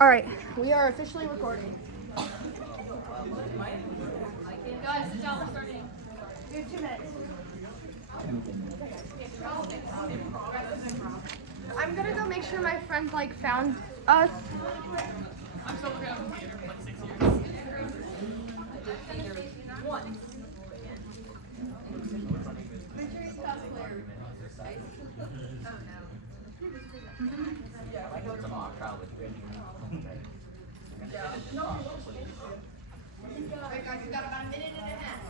All right, we are officially recording. Guys, sit down, we're starting. We have 2 minutes. I'm gonna go make sure my friend found us. I'm still working on the theater for 6 years. One. Alright guys, we've got about a minute and a half.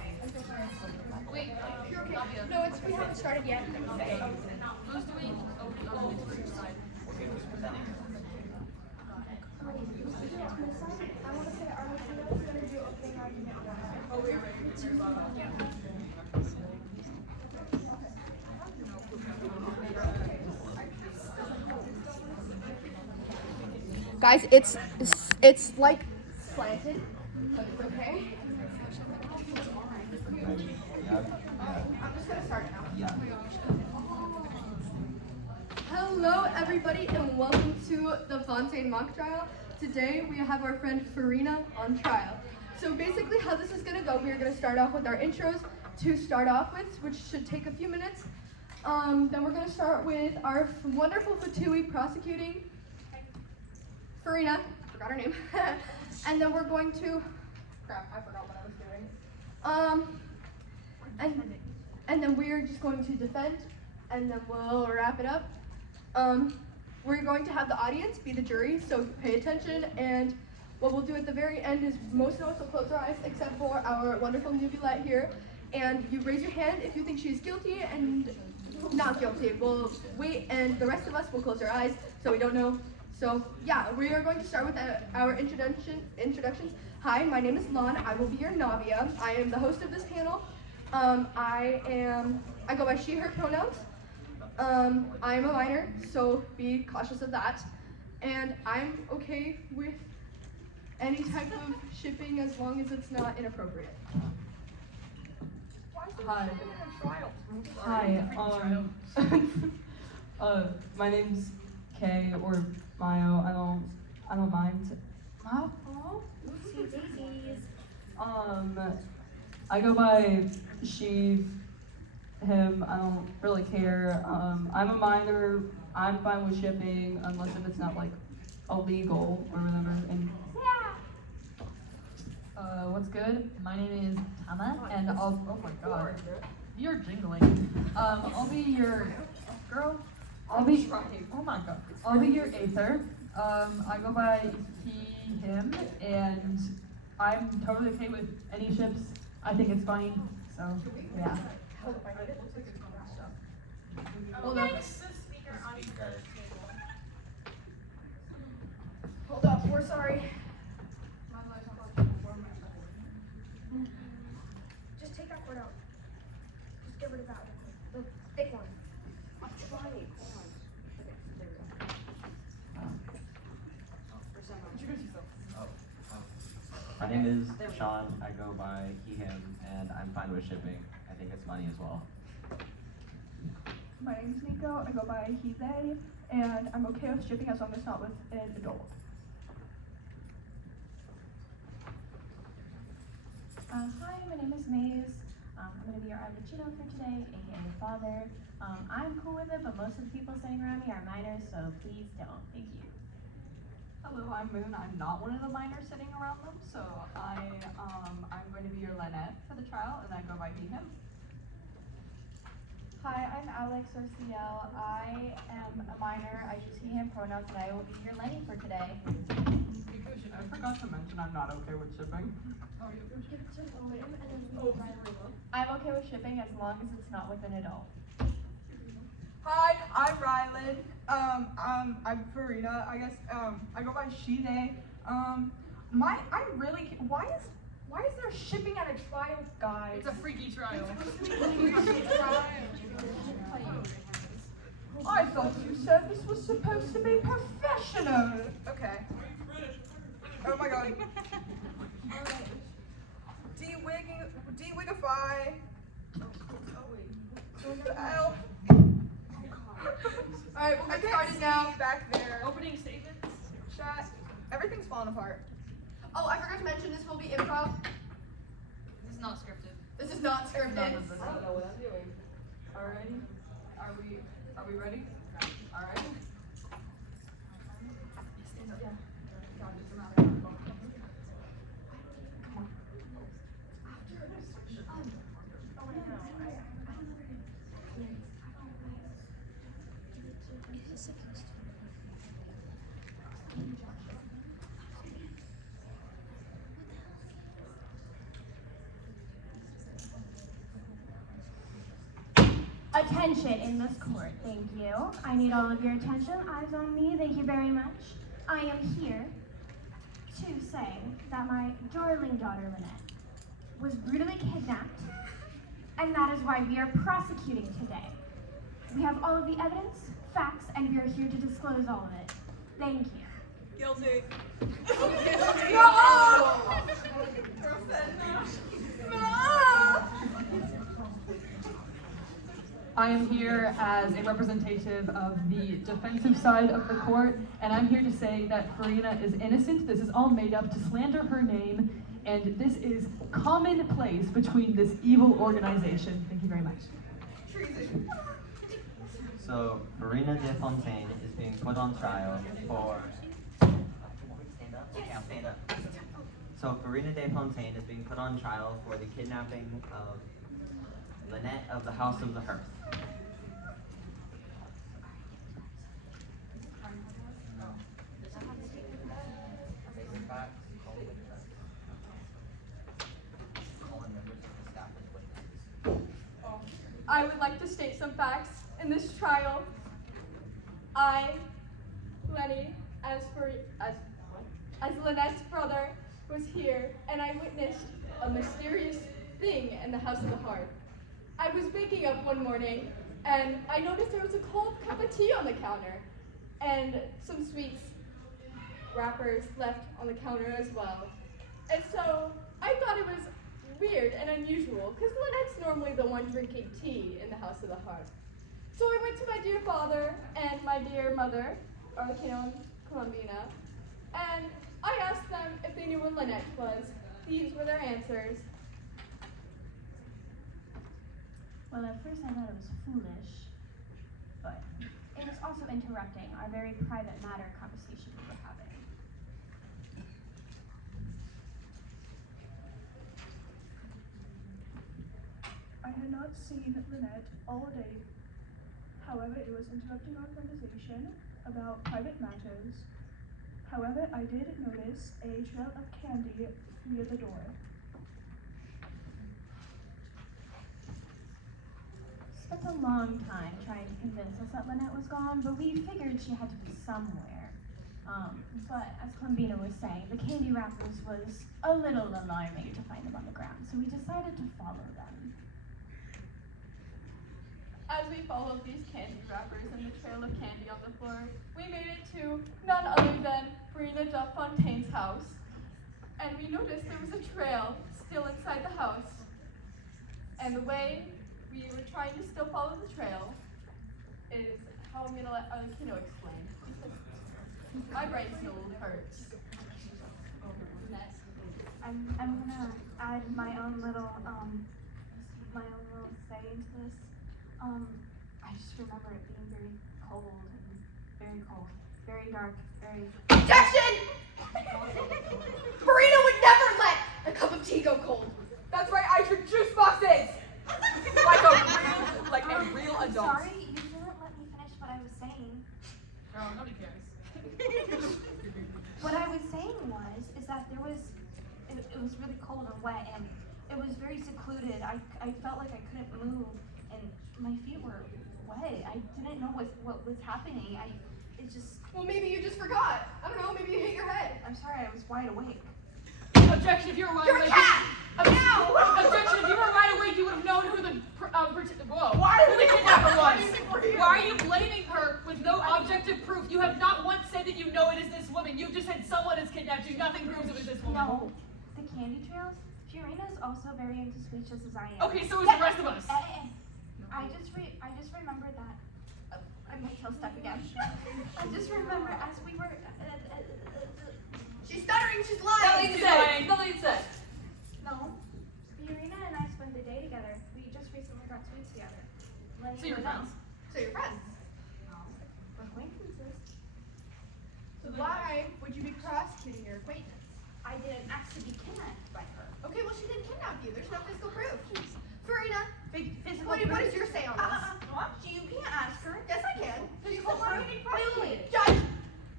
Wait, You're okay. No, we haven't started yet. who's doing openings for each side? I want to say Arlecchino's gonna do opening argument. Oh, we're ready. Guys, it's like slanted, but it's okay. I'm just gonna start now. Hello, everybody, and welcome to the Fontaine mock trial. Today we have our friend Farina on trial. So basically, how this is gonna go, we are gonna start off with our intros to start off with, which should take a few minutes. Then we're gonna start with our wonderful Fatui prosecuting. Farina, forgot her name. And then we're going to, crap, I forgot what I was doing. And then we're just going to defend, and then we'll wrap it up. We're going to have the audience be the jury, so pay attention. And what we'll do at the very end is most of us will close our eyes, except for our wonderful newbie here. And you raise your hand if you think she's guilty and not guilty. We'll wait, and the rest of us will close our eyes, so we don't know. So yeah, we are going to start with our introductions. Hi, my name is Lon. I will be your Navia. I am the host of this panel. I go by she, her pronouns. I am a minor, so be cautious of that. And I'm okay with any type of shipping as long as it's not inappropriate. Hi. My name's Kay or Mayo. I don't mind. I go by she, him. I don't really care. I'm a minor. I'm fine with shipping unless if it's not illegal or whatever. And what's good? My name is Tama, and oh my god, you're jingling. I'll be your girl. Oh my god. I'll be your Aether. I go by he, him, and I'm totally okay with any ships. I think it's funny, so yeah. Hold up. Hold up, we're sorry. Just take that word out. Just get rid of that one. The thick one. I'm trying. Hold on. Okay, there we go. My name is Sean. I go by he, him, and I'm fine with shipping. I think it's money as well. My name's Nico. I go by he, they, and I'm okay with shipping as long as it's not with an adult. Hi, my name is Maze. I'm going to be your Arlecchino for today, aka your father. I'm cool with it, but most of the people sitting around me are minors, so please don't. Thank you. Hello, I'm Moon. I'm not one of the minors sitting around them, so I'm going to be your Lynette for the trial, and I go by he, him. Hi, I'm Alex or CL. I am a minor. I use he, him pronouns, and I will be your Lenny for today. I forgot to mention I'm not okay with shipping. I'm okay with shipping as long as it's not with an adult. Hi, I'm Rylan. I'm Farina. I guess I go by she, they. Why is there shipping at a trial, guys? It's a freaky trial. I thought you said this was supposed to be professional. Okay. Oh my god. De-wigify. Help. Alright, we'll get started now. Back there. Opening statements. Chat. Everything's falling apart. Oh, I forgot to mention this will be improv. This is not scripted. This is not scripted. None of this. I don't know what I'm doing. Alrighty. Are we ready? Alright. Attention in this court, thank you. I need all of your attention. Eyes on me, thank you very much. I am here to say that my darling daughter Lynette was brutally kidnapped, and that is why we are prosecuting today. We have all of the evidence, facts, and we are here to disclose all of it. Thank you. Guilty. I am here as a representative of the defensive side of the court, and I'm here to say that Farina is innocent. This is all made up to slander her name, and this is commonplace between this evil organization. Thank you very much. Treason. So, Farina de Fontaine is being put on trial for... Stand up? Okay, I'll stand up. So, Farina de Fontaine is being put on trial for the kidnapping of Lynette of the House of the Hearth. I would like to state some facts. In this trial, I, Lenny, as Lynette's brother, was here, and I witnessed a mysterious thing in the House of the Hearth. I was waking up one morning, and I noticed there was a cold cup of tea on the counter, and some sweets wrappers left on the counter as well. And so I thought it was weird and unusual, because Lynette's normally the one drinking tea in the House of the Hearth. So I went to my dear father and my dear mother, Arlecchino and Columbina, and I asked them if they knew where Lynette was. These were their answers. Well, at first I thought it was foolish, but it was also interrupting our very private matter conversation we were having. I had not seen Lynette all day. However, it was interrupting our conversation about private matters. However, I did notice a trail of candy near the door. Spent a long time trying to convince us that Lynette was gone, but we figured she had to be somewhere. But as Columbina was saying, the candy wrappers was a little alarming to find them on the ground, so we decided to follow them. As we followed these candy wrappers and the trail of candy on the floor, we made it to none other than Farina de Fontaine's house. And we noticed there was a trail still inside the house. And the way we were trying to still follow the trail is how I'm going to let Arlecchino explain. My brain still hurts. I'm gonna add my own little say into this. I just remember it being very cold, very dark, very. Objection! Farina would never let a cup of tea go cold. That's right, I drink juice boxes! like a real I'm adult. sorry, you didn't let me finish what I was saying. Oh, nobody cares. What I was saying is that it was really cold and wet, and it was very secluded. I felt like I couldn't move, and my feet were wet. I didn't know what was happening. Well, maybe you just forgot. I don't know, maybe you hit your head. I'm sorry, I was wide awake. Objection, if you were wide You're a awake. cat! Objection, if you were wide awake, you would have known who the kidnapper was. Why are you blaming her with no objective proof? You have not once said that you know it is this woman. You've just said someone has kidnapped you. Nothing proves it was this woman. No, the candy trails. Fiorina is also very into sweets just as I am. Okay, so is the rest of us. I just remembered that. My tail stuck again. I just remember as we were So you're friends. So you're friends. Acquaintances. Why would you be prosecuting your acquaintance? I didn't ask to be kidnapped by her. Okay, well she didn't kidnap you. There's no physical proof. Farina, Physical what is your say on this? What? You can't ask her. Yes, I can. She's the Physical one proof. getting Wait, wait, prosecuted. wait. Judge.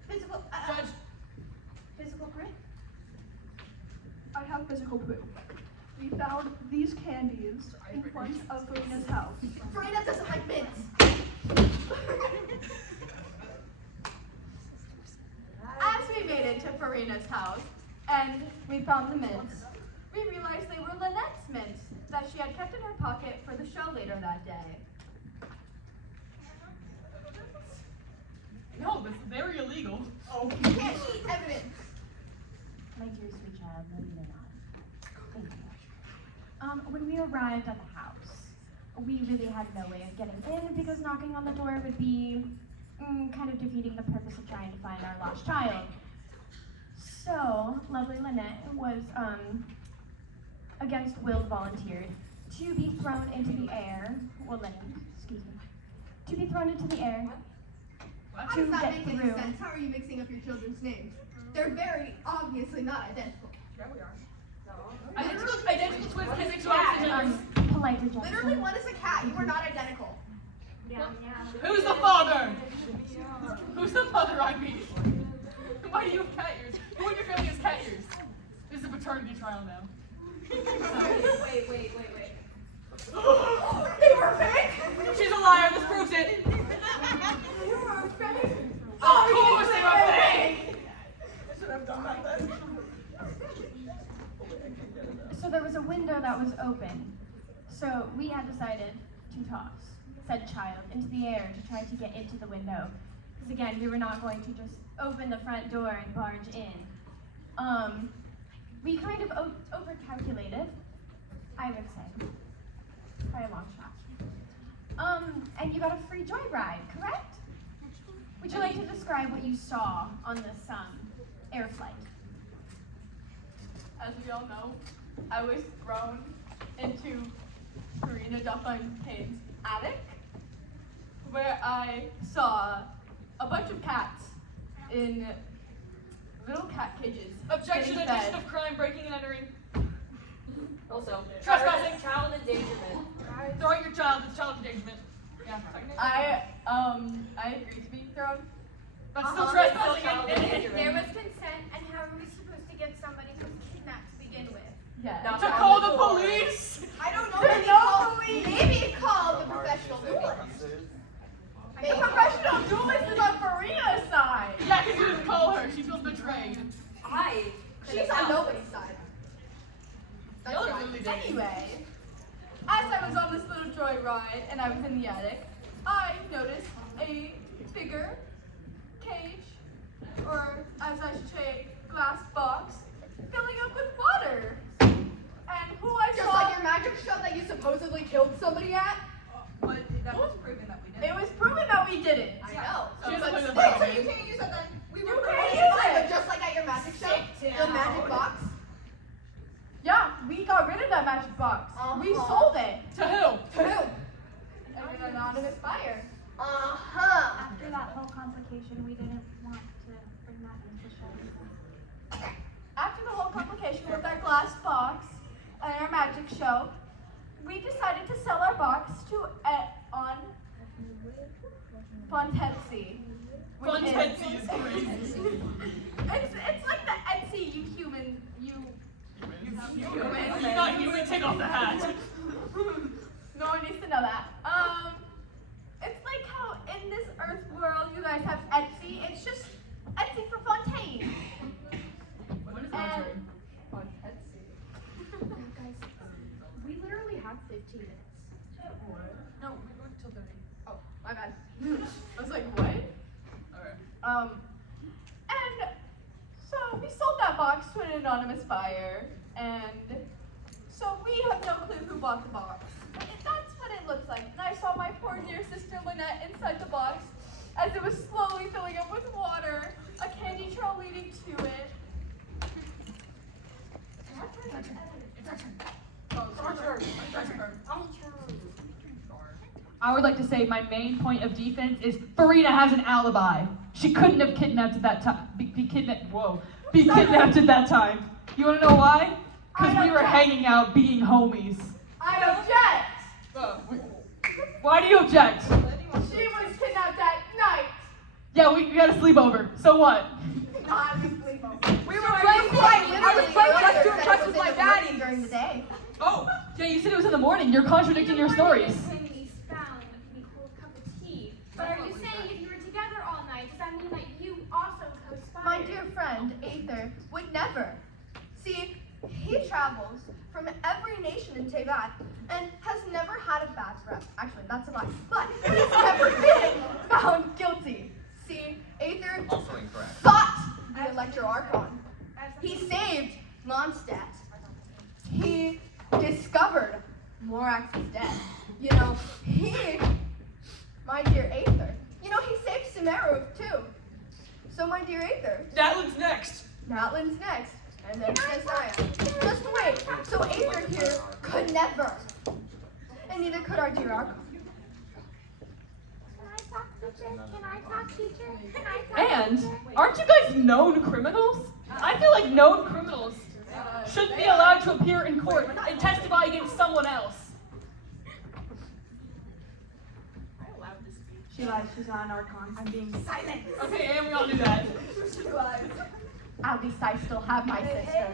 Physical. Judge. Physical proof. I have physical proof. We found these candies in front of Farina's house. Farina doesn't like mints. As we made it to Farina's house and we found the mints, we realized they were Lynette's mints that she had kept in her pocket for the show later that day. No, that's very illegal. Oh, you can't eat evidence. My dear sweet child, no, you did not. Thank you. When we arrived at the house, we really had no way of getting in because knocking on the door would be kind of defeating the purpose of trying to find our lost child. So, lovely Lynette was, against will volunteered to be thrown into the air. Well, Lynette, excuse me. To be thrown into the air. How does that make any sense? How are you mixing up your children's names? They're very obviously not identical. Identical twins can make two opposite genders. Polite rejection. Literally, one is a cat. You are not identical. Who's the father? Who's the mother, I mean? Why do you have cat ears? Who in your family has cat ears? This is a paternity trial now. Wait. They were fake? She's a liar, this proves it. You were fake? Of course they were fake! So there was a window that was open. So we had decided to toss said child into the air to try to get into the window. Because again, we were not going to just open the front door and barge in. We kind of overcalculated, I would say, by a long shot. And you got a free joyride, correct? Would you like to describe what you saw on this air flight? As we all know, I was thrown into Farina Delfontaine's attic, where I saw a bunch of cats in little cat cages. Objection, getting addition fed. of crime, breaking and entering. Also, Trespassing. child endangerment. Throwing your child is child endangerment. Yeah, technically. I agree to be thrown. That's still Uh-huh. trespassing Child and endangerment. There was consent, and how are we supposed to get somebody who's kidnapped to begin with? Yeah. Not to that call was the the police! I don't know. There's no police. Maybe call the professional duelist. The professional duelist is on Farina's side. Yeah, because you didn't call her. She feels betrayed. She's on nobody's side. That's Y'all are right. really dating. Anyway, as I was on this little joyride and I was in the attic, I noticed a bigger cage, or as I should say, glass box, filling up with water. And who I Just saw. like your magic show that you supposedly killed somebody at? But that was proven that we did. It was proven that we did it. I know. She But doesn't still, play the so game. you can't use that then. We were You can't pretty use fine, it. but just like at your magic show, Sit the magic down. box. Yeah, we got rid of that magic box. We Uh-huh. sold it. To who? To who? And an anonymous buyer. After that whole complication, we didn't want to bring that into the show. After the whole complication with our glass box and our magic show, we decided to sell our box to on Fontaine. Fontaine is crazy. It's like the Etsy you human. You're not human, take off the hat. No one needs to know that. It's like how in this Earth world you guys have Etsy. It's just Etsy for Fontaine. When is And my turn? Guys, we literally have 15 minutes. No, we're going till 30. oh, my bad. I was like, what? Alright. And so we sold that box to an anonymous buyer, and so we have no clue who bought the box. But that's what it looks like. And I saw my poor dear sister Lynette inside the box as it was slowly filling up with water, a candy trail leading to it. It's our turn. Oh, It's our turn. It's our turn. I would like to say my main point of defense is Farina has an alibi. She couldn't have kidnapped at that time. Be kidnapped at that time. You want to know why? Because we were hanging out being homies. I object! Why do you object? She was kidnapped at night! Yeah, we had a sleepover. So what? Not a sleepover. We were playing quite literally. I was playing just to impress with my daddy. During the day. Oh, yeah, you said it was in the morning. You're contradicting your stories. When we found a cold cup of tea. But are you saying if you were together all night, does that mean that you also co-spied? My dear friend, Aether, would never. See, he travels from every nation in Teyvat and has never had a bad rep. Actually, that's a lie. But he's never been found guilty. See, Aether Also incorrect. fought the Electro Archon. He saved Mondstadt. He discovered Morax's death. You know, my dear Aether, you know, he saved Sumeru too. So my dear Aether, Natlin's next. Natlin's next, and then Desire. Just wait, so Aether here could never, and neither could our dear Archon. Can I talk, teacher? Can I talk, And teacher? aren't you guys known criminals? I feel like known criminals shouldn't be allowed to appear in court and testify against someone else. She lies, she's not an Archon. I'm being silent. Okay, and we all do that. At least I still have my sister.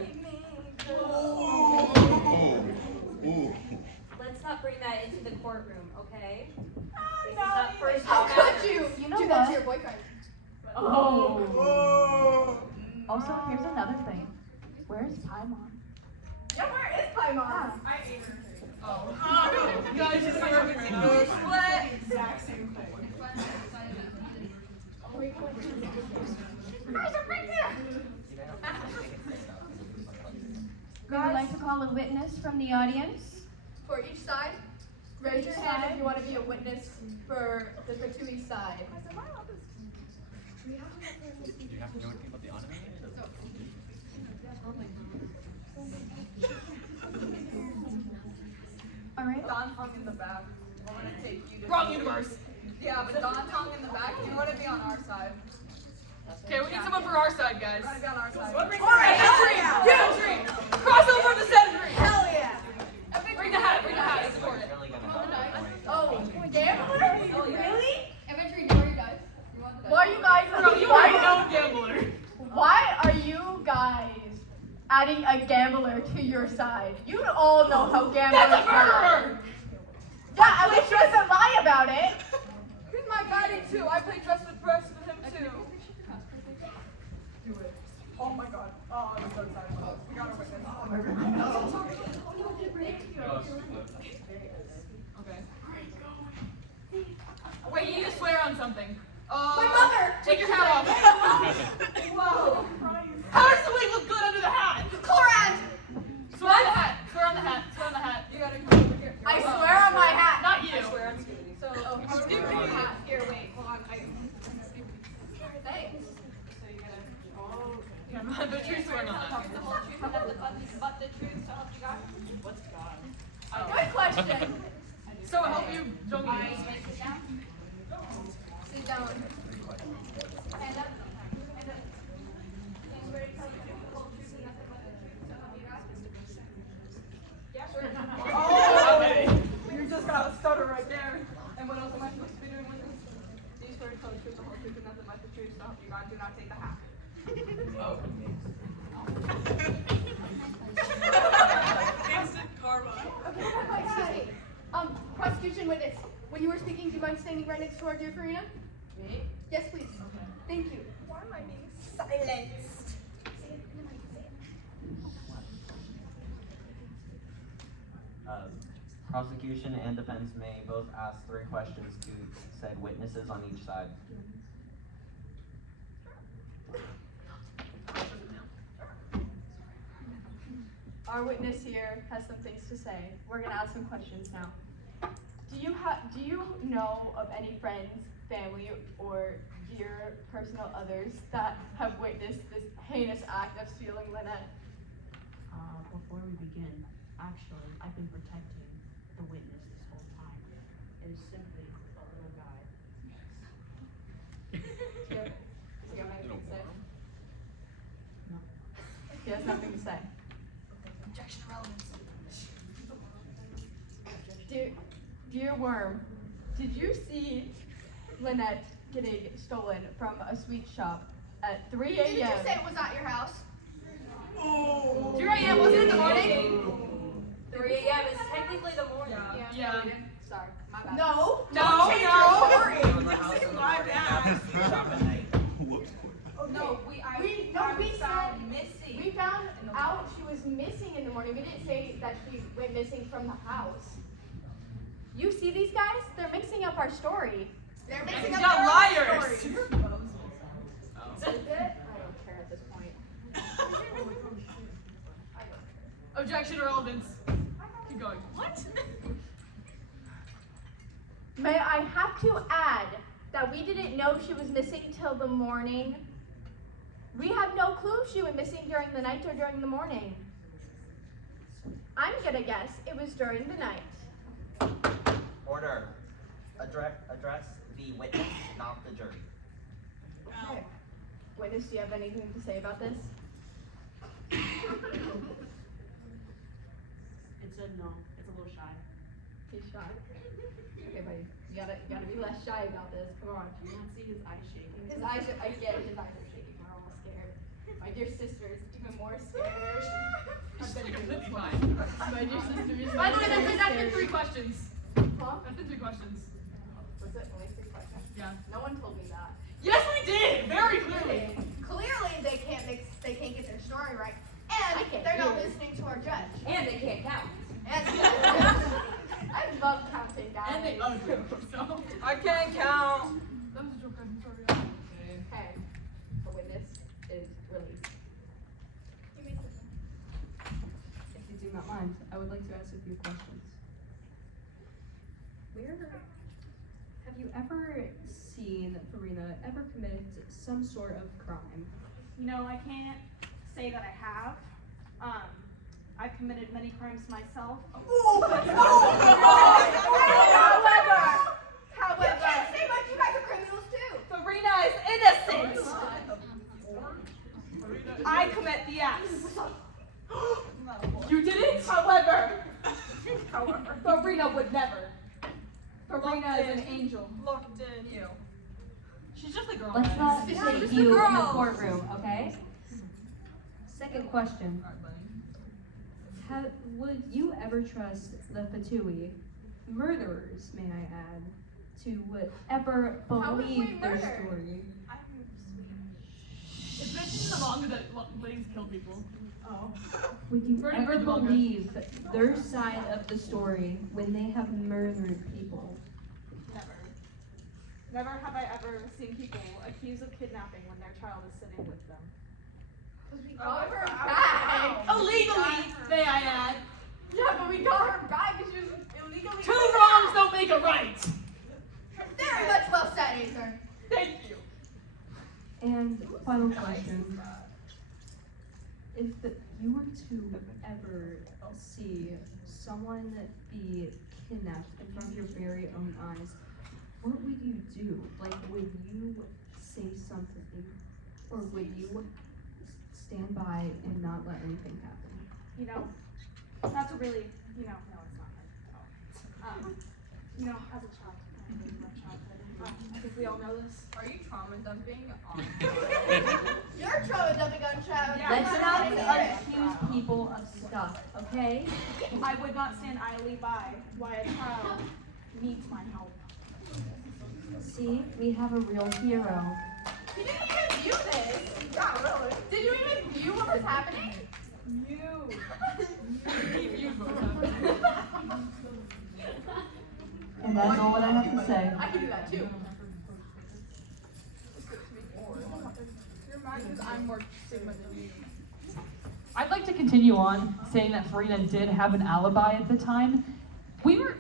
Let's not bring that into the courtroom, okay? This is not personal How matters. could you? You know do that what? to your boyfriend? Oh. Also, here's another thing. Where's Paimon? Yeah, where is Paimon? Oh. You guys just Exact same thing. We would like to call a witness from the audience. For each side, raise your hand if you want to be a witness for the Fatui side. All right. Don hung in the back. I want to take you to. Wrong universe. Yeah, but Don hung in the back. You want to be on our side. Okay, we need someone for our side, guys. You want to be on our side. Sentry! Cross over the sentry! Hell yeah! Bring the hat, it's It's important. really gonna happen. Oh, gambler? Really? Infantry, who are you guys? Why are you guys? Bro, you are a known gambler. Why are you guys adding a gambler to your side? You all know how gamblers That's a are. murderer! Yeah, at least she doesn't lie about it. He's my baddie too. I play dress with press with him too. Do it. Oh my god. Oh, I'm so excited. We got a witness. Okay. Wait, you need to swear on something. My mother! Take your hat off. Whoa. How does the wig look good under the hat? Chlorant! Swear on the hat. Swear on the hat. Swear on the hat. You gotta come over here. I swear on my hat. Not you. Here, wait. Hold on. Thanks. The truth swearing on that. Good question. So help you, Jongi. Sit down. Oh! You just got a stutter right there. And what else am I supposed to be doing with this? These swear to tell the truth, the whole truth, and nothing but the truth. So help you God. Do not take the hat. Instant karma. Okay, prosecution witness. When you were speaking, do you mind standing right next to our dear Farina? Me? Yes, please. Thank you. Why am I being silenced? Prosecution and defense may both ask 3 questions to said witnesses on each side. Our witness here has some things to say. We're gonna ask some questions now. Do you know of any friends, family, or dear personal others that have witnessed this heinous act of stealing Lynette? Before we begin, actually, I've been protecting the witness this whole time. It is simply he have anything to say? He has nothing to say. Objection to relevance. Dear Worm, did you see Lynette getting stolen from a sweet shop at 3 a.m.? Did you say it was at your house? 3 a.m. was it in the morning? 3 a.m. is technically the morning. Yeah. Sorry, my bad. No. No, Change no. your story. From the house of My bad. shop at night. No, we said missing. we found out she was missing in the morning. We didn't say that she went missing from the house. You see these guys? They're mixing up our story. They're mixing They're up their own liars. stories. Is it? I don't care at this point. Objection to relevance. Keep going. What? May I have to add that we didn't know she was missing till the morning. We have no clue if she went missing during the night or during the morning. I'm gonna guess it was during the night. Order. Address the witness, not the jury. Okay. Witness, do you have anything to say about this? It's a no. It's a little shy. He's shy. Okay, buddy. You gotta be less shy about this. Come on. Do you not see his eyes shaking? His eyes are, I get it, his eyes are shaking. We're all scared. My dear sister is even more scared. I've been completely fine. My dear sister is By the way, even more that's been scared. 3 questions. Huh? That's been 3 questions. Was it only 3 questions? Yeah. No one told me that. Yes, we did. Very clearly. Clearly, they can't get their story right, I and can't they're not hear. listening to our judge. And they can't count. And I love counting guys. And they ugly. So I can't count. that was a joke. I'm sorry. Okay. The witness is released. If you do not mind, I would like to ask a few questions. Have you ever seen Farina ever commit some sort of crime? You know, I can't say that I have. I've committed many crimes myself. However, you can't say much. You guys are criminals too. Farina is innocent. I commit the acts. You did it. However, Farina would never. Farina is an angel. Locked in. You. She's just a girl. Let's guys. not Yeah, take just a you in the girl. courtroom, okay? Second question. Alright, buddy. Would you ever trust the Fatui murderers, may I add, to ever How would we believe their murder? story? It's mentioned in the manga that ladies kill people. Oh. Would you Very ever good manga. believe their side of the story when they have murdered people? Never. Never have I ever seen people accused of kidnapping when their child is sitting with them. Because we got her back. Illegally, may I add. Yeah, but we got her back because she was illegally. 2 wrongs don't make a right. Very much well said, Aether. Thank you. And final question. If you were to ever see someone be kidnapped in front of your very own eyes, what would you do? Like, would you say something? Or would you stand by and not let anything happen? You know, that's a really, no, it's not. You know, as a child, I really love childhood. I think we all know this. Are you trauma dumping on? You're trauma dumping on child. Let's not accuse people of stuff, okay? I would not stand idly by while a child needs my help. See, we have a real hero. You didn't even view this. Yeah, really. Did you even view what was happening? And that's all that I have to say. I can do that too. Your mind is I'm more Sigma than you. I'd like to continue on saying that Farina did have an alibi at the time. We were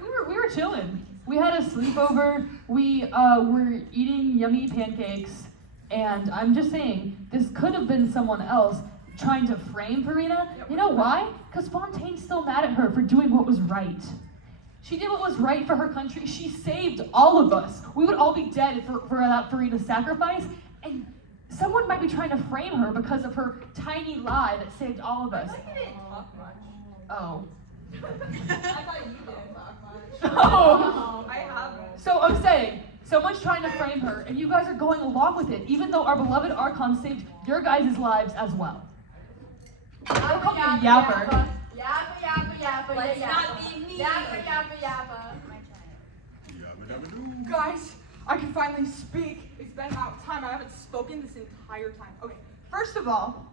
chilling. We had a sleepover. We were eating yummy pancakes, and I'm just saying this could have been someone else trying to frame Farina. You know why? Because Fontaine's still mad at her for doing what was right. She did what was right for her country. She saved all of us. We would all be dead for that Farina's sacrifice, And someone might be trying to frame her because of her tiny lie that saved all of us. You didn't talk much. Oh. I thought you didn't talk much. Oh. I haven't. So I'm saying, someone's trying to frame her, and you guys are going along with it, even though our beloved Archon saved your guys' lives as well. Don't call me a yapper. Let's not be mean. Guys, I can finally speak. It's been about time. I haven't spoken this entire time. Okay, first of all,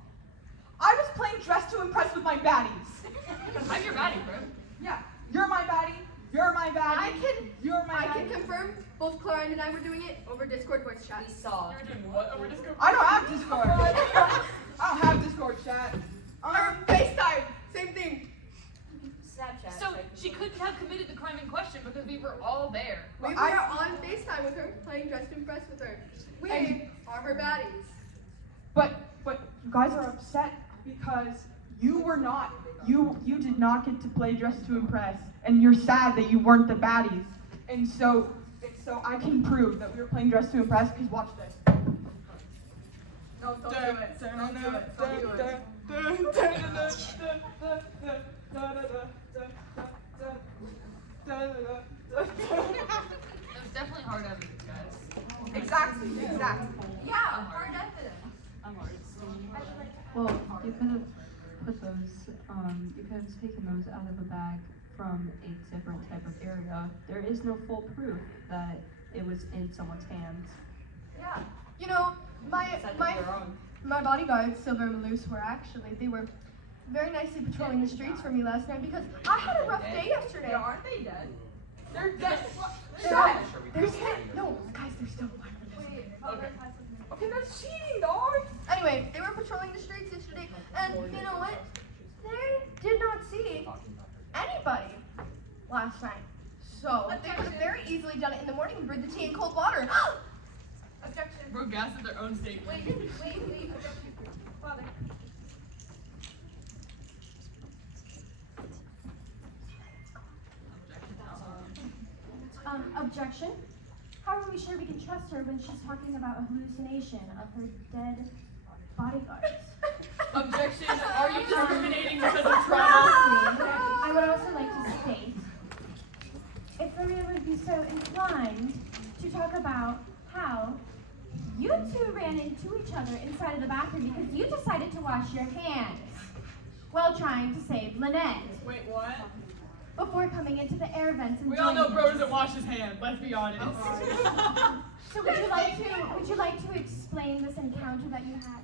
I was playing Dress to Impress with my baddies. I'm your baddie, bro. Yeah, you're my baddie. You're my baddie. You're my I can baddie. confirm both Clara and I were doing it over Discord voice chat. We saw. You're doing what over Discord? I don't have Discord. I don't have Discord chat. Or FaceTime, same thing. Snapchat. So she couldn't have committed the crime in question because we were all there. We were on FaceTime with her, playing Dress to Impress with her. We are her baddies. But you guys are upset because you were not. You did not get to play Dress to Impress, and you're sad that you weren't the baddies. And so I can prove that we were playing Dress to Impress. Because watch this. No, don't do it. Don't do it. Don't do it. There's definitely hard evidence, guys. Exactly. Yeah, hard evidence. I'm hard. Well, you could have put those, you could have taken those out of a bag from a different type of area. There is no full proof that it was in someone's hands. Yeah. You know, my bodyguards, Silver and Malus, they were very nicely patrolling the streets for me last night because I had a rough day yesterday. Aren't they dead? They're dead. Shut. There's no, guys, they're still alive. Okay. Okay, that's cheating, dog. Anyway, they were patrolling the streets yesterday, and you know what? They did not see anybody last night. So they could have very easily done it in the morning and brewed the tea in cold water. Objection. Bro, gas at their own state. Wait. Objection. Father. Objection? How are we sure we can trust her when she's talking about a hallucination of her dead bodyguards? Objection. Are you discriminating because of trauma? Lastly, I would also like to state, if Maria would be so inclined to talk about how you two ran into each other inside of the bathroom because you decided to wash your hands while trying to save Lynette Wait, what? before coming into the air vents and We all know joining bro doesn't wash his hands, let's be honest. So would you like to explain this encounter that you had?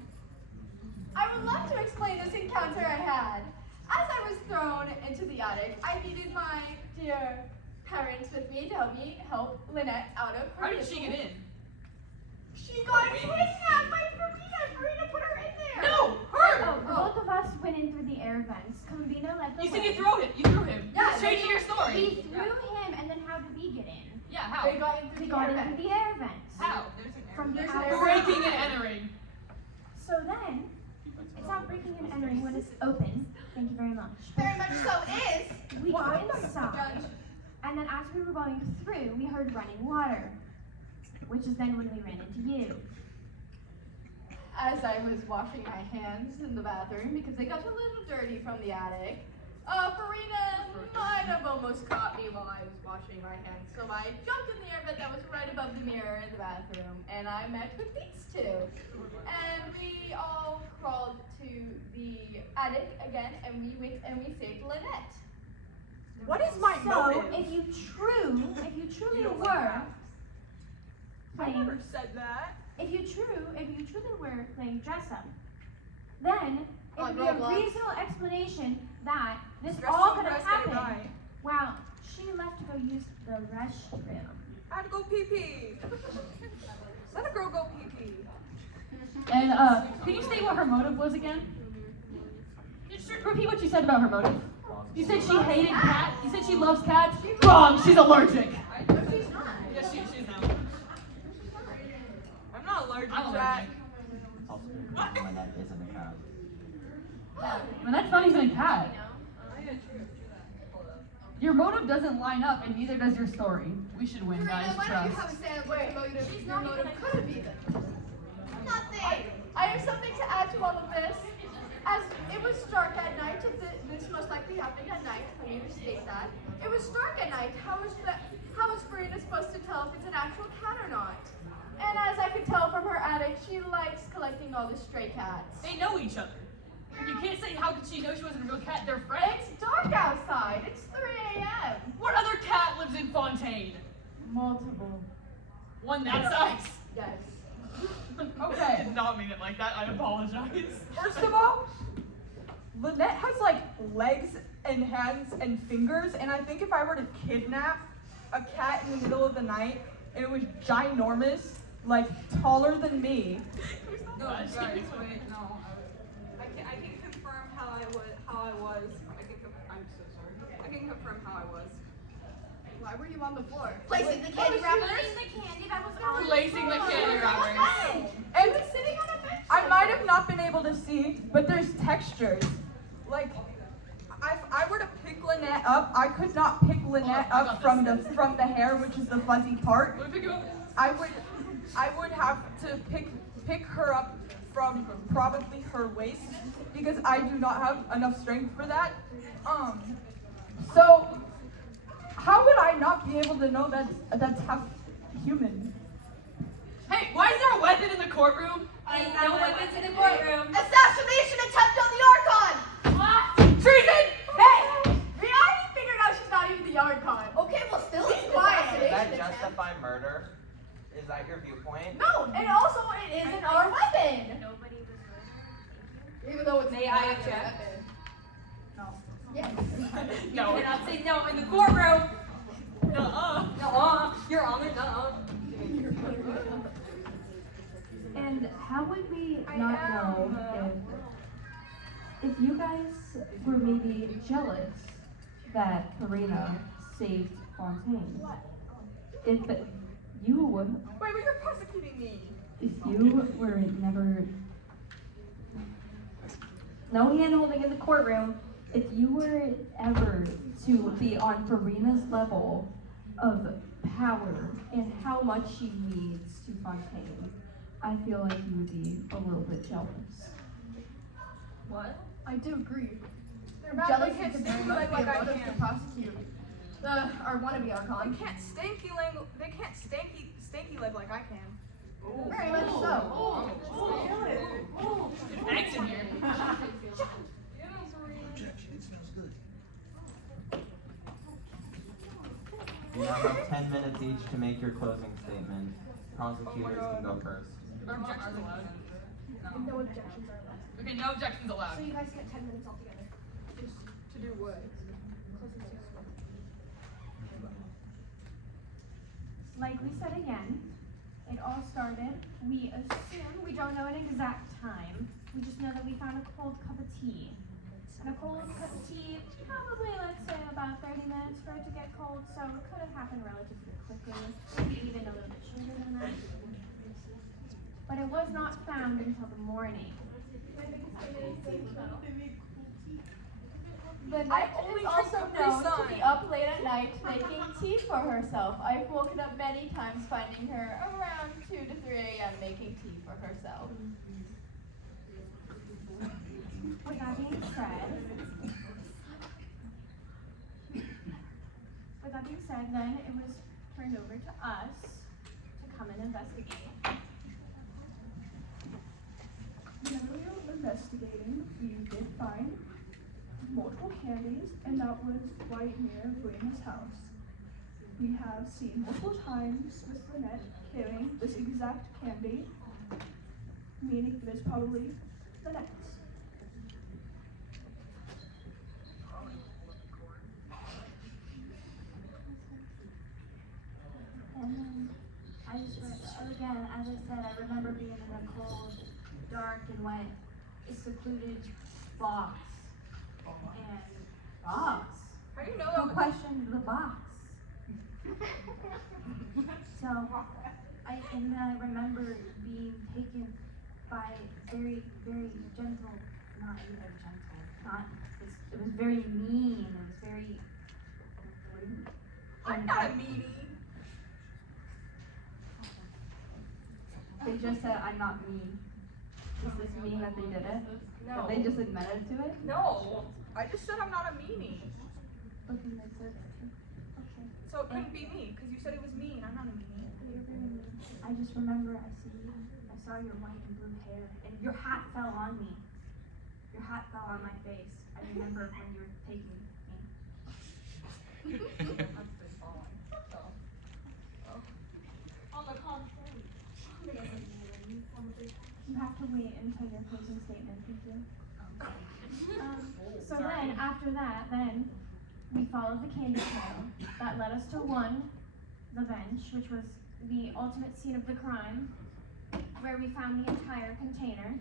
I would love to explain this encounter I had. As I was thrown into the attic, I needed my dear parents with me to help Lynette out of her. How did she get in? She got kidnapped by Farina. Farina put her in there. No, her! Oh, the both of us went in through the air vents. Combino led the You way. said you threw him. Yeah, Changing your story. We threw him, and then how did we get in? Yeah, how? They got into We the got air in vent. through the air vents. How? From the There's an outside. Breaking and entering. So then, it's not breaking and entering when it's open. Thank you very much. Very much so it is. We got inside, and then as we were going through, we heard running water, which is then when we ran into you. As I was washing my hands in the bathroom because they got a little dirty from the attic, Farina might have almost caught me while I was washing my hands. So I jumped in the air vent that was right above the mirror in the bathroom, and I met with these two. And we all crawled to the attic again, and we went and we saved Lynette. What is my So, motive? if you truly don't were like that. I playing, never said that. if you truly were playing dress up, then it On would be a Roblox. reasonable explanation that this Dress all to could have impress, get it happened. right. Wow, she left to go use the restroom. I had to go pee pee. Let a girl go pee pee. And can you state what her motive was again? Just repeat what you said about her motive. You said she hated cats. You said she loves cats. Wrong. She's allergic. Yes, she's now. I'm not allergic I'm to that. allergic. It's also confusing when that isn't a cat. And that's not even a cat. Your motive doesn't line up, and neither does your story. We should win, guys. Farina, why don't you Trust. have a say on what your motive could have been? Okay, I have something to add to all of this. As it was dark at night, if this most likely happened at night, let me restate that. It was dark at night. How is Farina supposed to tell if it's an actual cat or not? And as I could tell from her attic, she likes collecting all the stray cats. They know each other. And you can't say how could she know she wasn't a real cat, they're friends. It's dark outside. It's 3 a.m. What other cat lives in Fontaine? Multiple. One that size? Yes. Okay. I did not mean it like that, I apologize. First of all, Lynette has like legs and hands and fingers, and I think if I were to kidnap a cat in the middle of the night and it was ginormous, like taller than me. No, guys, wait, no. I can confirm how I was. I'm so sorry. I can confirm how I was. Why were you on the floor? Placing the candy wrappers. the candy that was on. Placing the candy wrappers. And Sitting on a bench. I might have not been able to see, but there's textures. Like, if I were to pick Lynette up, I could not pick Lynette up from the hair, which is the fuzzy part. Let me pick you up. I would have to pick her up from probably her waist because I do not have enough strength for that. So how would I not be able to know that's half human? Hey, why is there a weapon in the courtroom? No weapons in the courtroom. Assassination attempt on the Archon! What? Treason! Hey! We already figured out she's not even the Archon. Okay, well still it's quiet. Does that justify murder? Is that your viewpoint? No, and also it isn't our weapon. Nobody was murdered. Even though it's May not I a object? weapon. No. Yes. You No. cannot say no in the courtroom. Nuh-uh. No, Your Honor, no. And how would we not know if you guys were maybe jealous that Farina saved Fontaine? If you Wait, but you're prosecuting me. if you were never no hand holding in the courtroom, if you were ever to be on Farina's level of power and how much she needs to Fontaine, I feel like you would be a little bit jealous. What? I do agree. They're bad, Jealous they can't is a stanky very leg much like I motive to can. prosecute our wannabe Archon. They can't stanky leg like I can. Very much so. Thanks in here. You now have 10 minutes each to make your closing statement. Prosecutors can go first. Are objections allowed? No objections are allowed. Okay, no objections allowed. So you guys get 10 minutes altogether. Just to do what? Like we said again, it all started, we assume, we don't know an exact time, we just know that we found a cold cup of tea. And a cold cup of tea, probably let's say about 30 minutes for it to get cold, so it could have happened relatively quickly, maybe even a little bit shorter than that. But it was not found until the morning. Lynette is also known to be up late at night making tea for herself. I've woken up many times finding her around 2 to 3 a.m. making tea for herself. With that being said, then it was turned over to us to come and investigate. Generally investigating, we did find multiple candies, and that was right near Farina's house. We have seen multiple times Miss Lynette carrying this exact candy, meaning it is probably Lynette's. And then again, as I said, I remember being in a cold, dark, and wet, secluded box. And How do you know who questioned the box? So, and then I remember being taken by very, very gentle, not even gentle, not, it was very mean, it was very rude. I'm not a meanie. They just said I'm not mean. Does this mean that they did it? No. That they just admitted to it? No. I just said I'm not a meanie. But then they said okay. So it couldn't be me, because you said it was mean. I'm not a meanie. You're very mean. I just remember I saw your white and blue hair, and your hat fell on me. Your hat fell on my face. I remember when you were taking me. That's been falling. So. On the contrary. You have to wait until your closing statement, thank you. So then, after that, then we followed the candy trail that led us to one, the bench, which was the ultimate scene of the crime, where we found the entire container.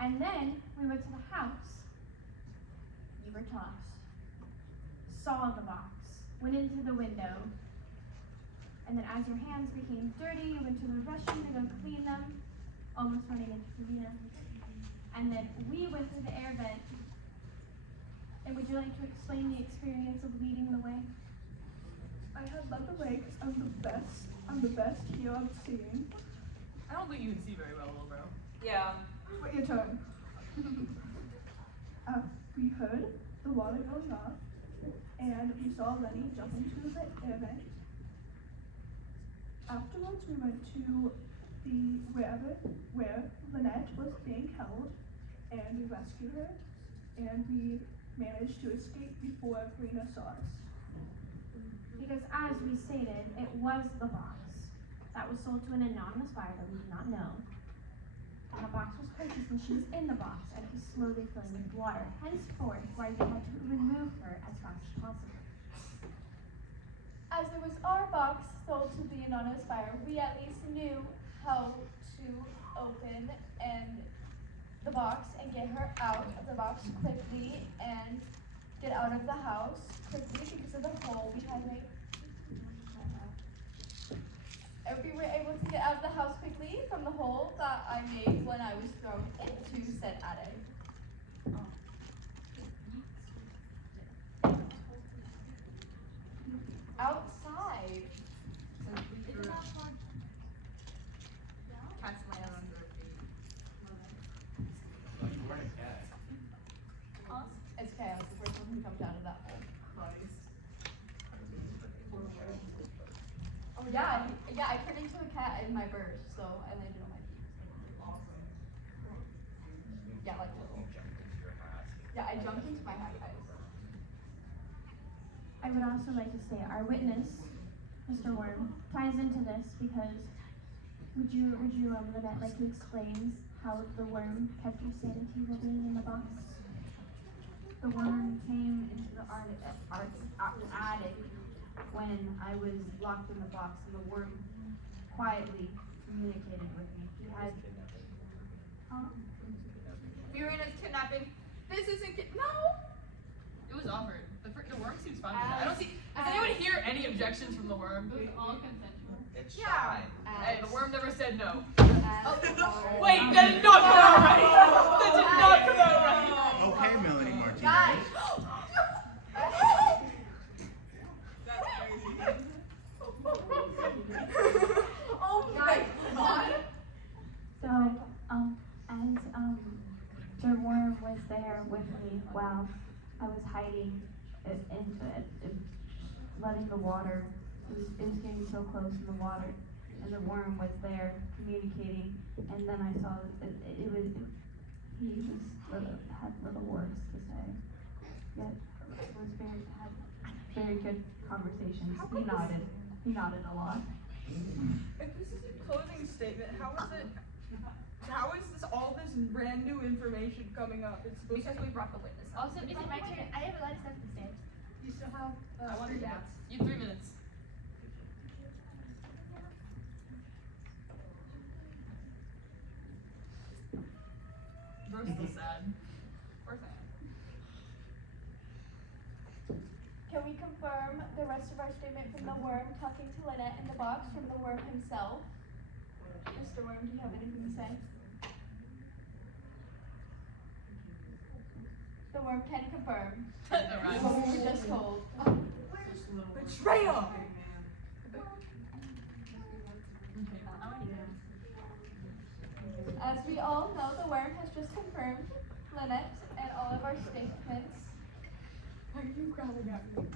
And then we went to the house. You were tossed. Saw the box. Went into the window. And then as your hands became dirty, you went to the restroom to go clean them. Almost running into Serena. And then we went through the air vent. And would you like to explain the experience of leading the way? I had led the way because I'm the best. I'm the best heel I'm seeing. I don't think you can see very well, little bro. Yeah. Wait your turn. We heard the water going off, and we saw Lenny jump into the air vent. Afterwards, we went to where Lynette was being held, and we rescued her, and we managed to escape before Karina saw us. Because as we stated, it was the box that was sold to an anonymous buyer that we did not know. And the box was purchased and she was in the box and was slowly filling with water. Henceforth, why we had to remove her as fast as possible. As it was our box sold to the anonymous buyer, we at least knew how to open and the box and get her out of the box quickly and get out of the house quickly because of the hole we had made. And we were able to get out of the house quickly from the hole that I made when I was thrown into said attic. Outside. Cats land under her feet. It's okay, I was the first one who jumped out of that hole. Oh yeah, I turned into a cat in my burst, so I landed on my feet. Yeah, like yeah, I jumped into my hat, guys. I would also like to say our witness, Mr. Worm, ties into this because would you Lynette, like to explain how the worm kept your sanity while being in the box? The worm came into the attic when I was locked in the box, and the worm quietly communicated with me. He had, Fiorena's kidnapping. This isn't no. It was offered. The worm seems fine with it. I don't see. Does anyone hear any objections from the worm? It was all consensual. It's Yeah. shy. Hey, the worm never said no. Oh, Wait, that did not come out right. That did not come out right. Okay, Melanie Martinez. guys. Oh my god. So, as the worm was there with me while I was hiding and letting the water, it was getting so close in the water, and the worm was there communicating, and then I saw he had little words to say, yet had very good conversations. He nodded a lot. If this is a closing statement, how is this all this brand new information coming up? It's supposed Because to we brought the witness. Also, is it my turn? I have a lot of stuff to say. You still have I want 3 to minutes. You have 3 minutes. Rose is sad. Or sad. Can we confirm the rest of our statement from the worm talking to Lynette in the box from the worm himself? Mr. Worm, do you have anything to say? The worm can confirm That rhymes. what we were just told. betrayal. As we all know, the worm has just confirmed Lynette and all of our statements. Why are you growling at me?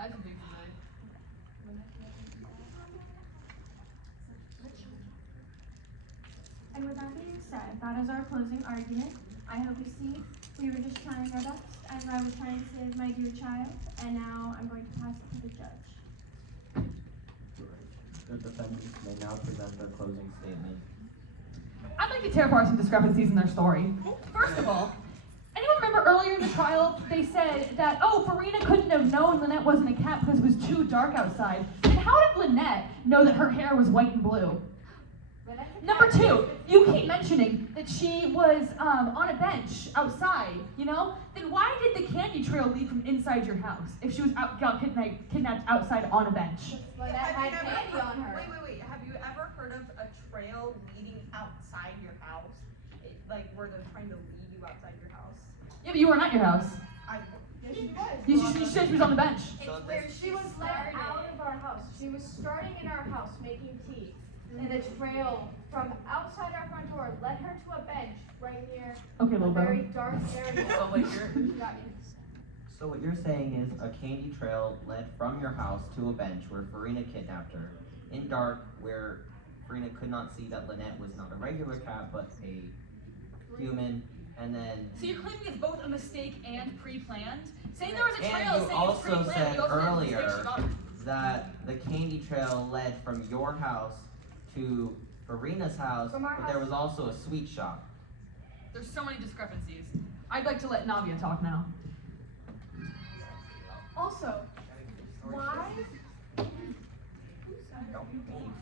I can think tonight. And with that being said, that is our closing argument. I hope you see we were just trying our best, as I was trying to save my dear child, and now I'm going to pass it to the judge. The defendants may now present their closing statement. I'd like to tear apart some discrepancies in their story. First of all, anyone remember earlier in the trial, they said that, oh, Farina couldn't have known Lynette wasn't a cat because it was too dark outside. And how did Lynette know that her hair was white and blue? Number two, you keep mentioning that she was on a bench outside, you know? Then why did the candy trail lead from inside your house if she was got kidnapped outside on a bench? Lynette had candy on her. Wait. Have you ever heard of a trail leading outside your house? Like where they're trying to lead you outside your house? Yeah, but you weren't at your house. Yes, she was. You said she was on the bench. She was let out of our house. She was starting in our house making tea. And the trail from outside our front door led her to a bench right near Okay, little a bro. very dark area. So like you're Got you. So what you're saying is a candy trail led from your house to a bench where Farina kidnapped her, in dark, where Farina could not see that Lynette was not a regular cat, but a human, and then... So you're claiming it's both a mistake and pre-planned? Saying there was a trail And is you saying it's also pre-planned. said You also said it's a earlier mistake she got. that the candy trail led from your house to Farina's house, From our but there house. was also a sweet shop. There's so many discrepancies. I'd like to let Navia talk now. Also, why?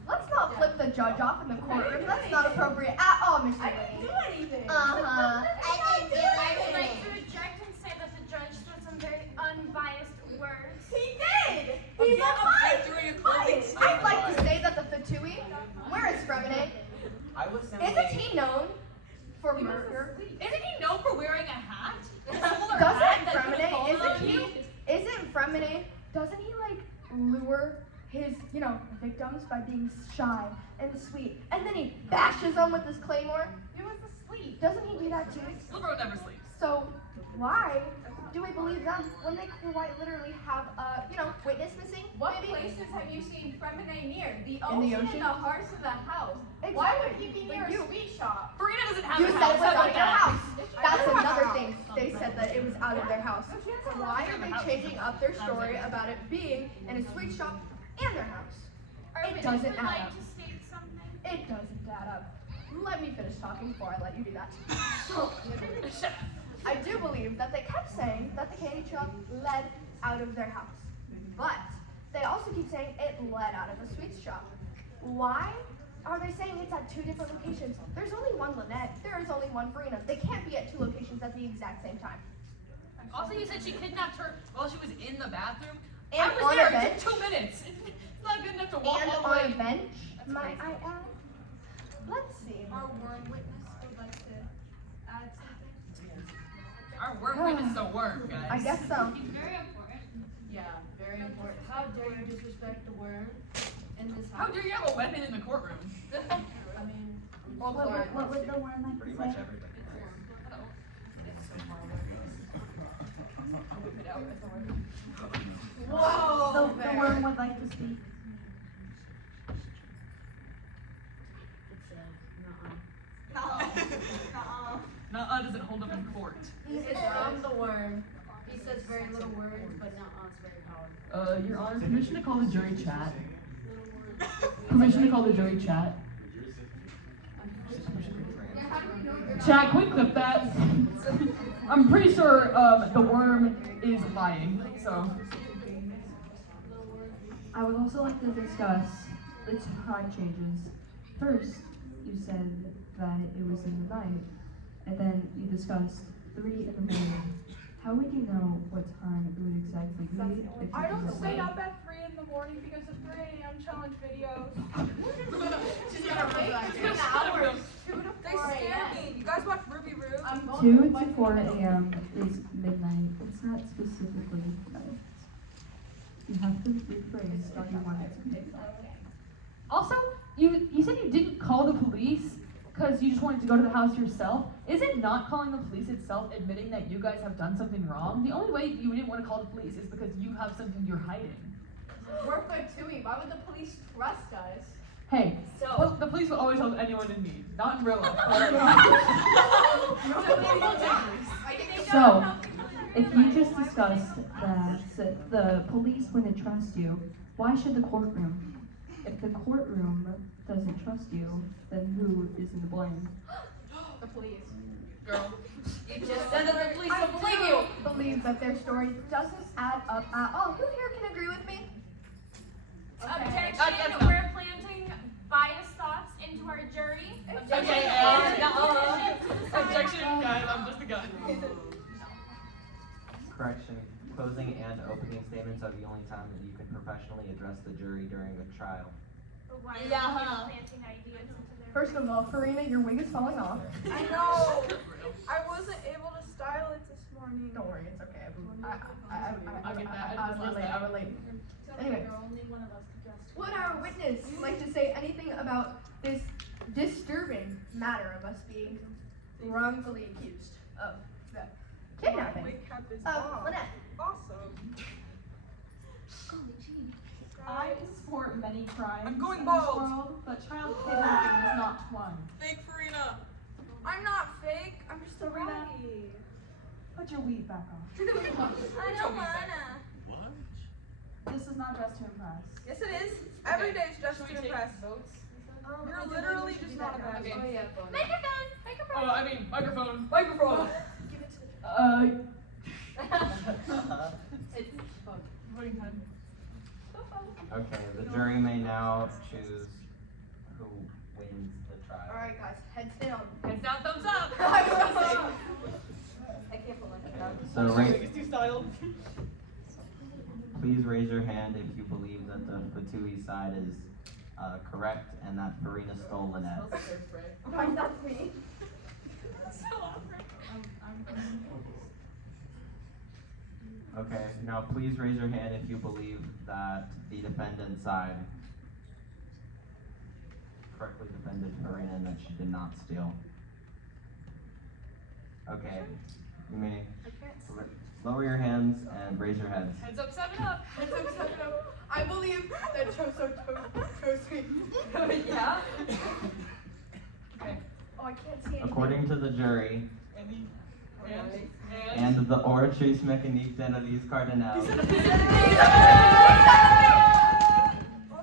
Let's not flip the judge off in the courtroom. That's not appropriate at all, Mr. I didn't do anything. Uh-huh. I would like to object and say that the judge said some very unbiased words. He did! He's unbiased! I'd like to say that the Fatui, where is Fremine? I was simply... Isn't he known for murder? Isn't he known for wearing a hat? Doesn't Fremine, isn't Fremine, doesn't he like lure his, victims by being shy and sweet, and then he bashes them with his claymore? He was asleep. Doesn't he do that too? Silver never sleeps. So why do we believe them when they quite literally have witness missing? What maybe? places have you seen Fremine near? The In the ocean ocean? and the hearts of the house. Exactly. Why would he be But near you- a sweet shop? Farina doesn't have You a said house. it was How out about of their that? house. That's another thing. They said that it was out of their house. So why are they changing up their story about it being in a sweet shop and their house? It doesn't add up. It doesn't add up. Let me finish talking before I let you do that. So, I do believe that they kept saying that the candy truck led out of their house. But they also keep saying it led out of a sweet shop. Why are they saying it's at two different locations? There's only one Lynette. There is only one Farina. They can't be at two locations at the exact same time. Also, you said she kidnapped her while she was in the bathroom. And I was on there. a bench. It took 2 minutes. It's not good enough to walk And all the on way. a bench, might I add? Let's see. Our worm witness would like to add something. Our worm witness is a worm, guys. I guess so. Very important. Yeah, very important. How dare you disrespect the worm in this How house? dare you have a weapon in the courtroom? I mean, What would the worm like Pretty to much say? everybody. whoa! The worm would like to speak. Nuh-uh doesn't hold up in court. He is from the worm. He says very little words, but not us very powerful. Your Honor, permission to call the jury chat. Permission to call the jury chat. Chat, quick clip that. I'm pretty sure the worm is lying, so. I would also like to discuss the time changes. First, you said that it was in the night, and then you discussed 3 in the morning. How would you know what time it would exactly be? If I you don't didn't stay know? up at 3 in the morning because of 3 a.m. challenge videos. She's gonna wait between hours. 2 to 4 They scare a.m. me. You guys watch Ruby Roo? I'm 2 going to 4 a.m. is midnight. It's not specifically night. You have to rephrase how you want it to be. Also, You said you didn't call the police because you just wanted to go to the house yourself. Is it not calling the police itself admitting that you guys have done something wrong? The only way you didn't want to call the police is because you have something you're hiding. We're Fatui. Why would the police trust us? Hey, So, the police will always help anyone in need, not in real life. So, if you just discussed that the police wouldn't trust you, why should the courtroom? If the courtroom doesn't trust you, then who is in the blame? The police. Girl. you just said that the police I don't believe you. do believe that their story doesn't add up at all. Who here can agree with me? That's We're planting biased thoughts into our jury. Okay, objection, guys, I'm just a guy. Correction, closing and opening statements are the only time that you can professionally address the jury during a trial. Why are we planting ideas into their First of all, Farina, your wig is falling off. I know. I wasn't able to style it this morning. Don't worry, it's okay. I'll get that. I relate. Anyway, would our witness like to say anything about this disturbing matter of us being wrongfully accused of the kidnapping Wake up is of Lynette? awesome. I support many crimes I'm going in bald. this world, but child kidnapping is not one. Fake Farina. I'm not fake. I'm just a Farina. rowdy. Put your weave back on. I don't wanna. This is not dressed to impress. Yes, it is. Every day is just to impress. You're literally just not a bad Okay. boy. Oh, I mean, microphone. Microphone. It's voting time. Okay, the jury may now choose who wins the trial. Alright guys, heads down. Hands down, thumbs up. I can't believe that. So It's too styled. please raise your hand if you believe that the Fatui side is correct and that Farina stole Lynette. Why that's me? Okay, now please raise your hand if you believe that the defendant side correctly defended Farina and that she did not steal. Okay, you may lower your hands and raise your heads. Heads up, 7 up. Heads up, 7 up. I believe that Choso chose me. Yeah? Okay. Oh, I can't see anything. According to the jury And and the Oratrice Mécanique d'Analyse Cardinal, Oh,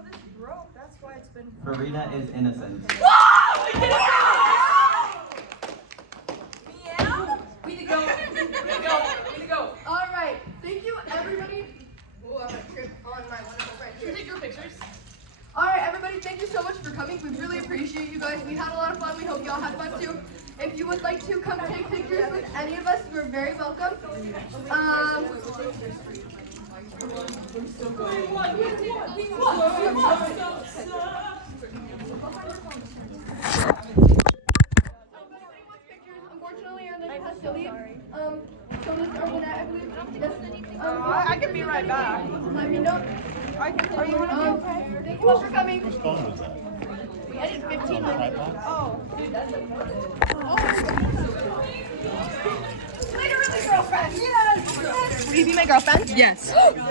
this broke. That's why it's been. Farina is innocent. Meow. we need to go. Alright, thank you everybody. Oh, I'm gonna trip on my wonderful friend Should we here. take your pictures? Alright, everybody, thank you so much for coming. We really appreciate you guys. We had a lot of fun. We hope y'all had fun too. If you would like to come take pictures with any of us, you're very welcome. Unfortunately, our Lynette has to leave. So does our Lynette, I believe. Yes. I can be right back. Let me know. Are you okay? Thank you all for coming. Whose phone was that? We edited 15 On the minutes. tripod? Oh. Literally girlfriend. Yes. Will you be my girlfriend? Yes.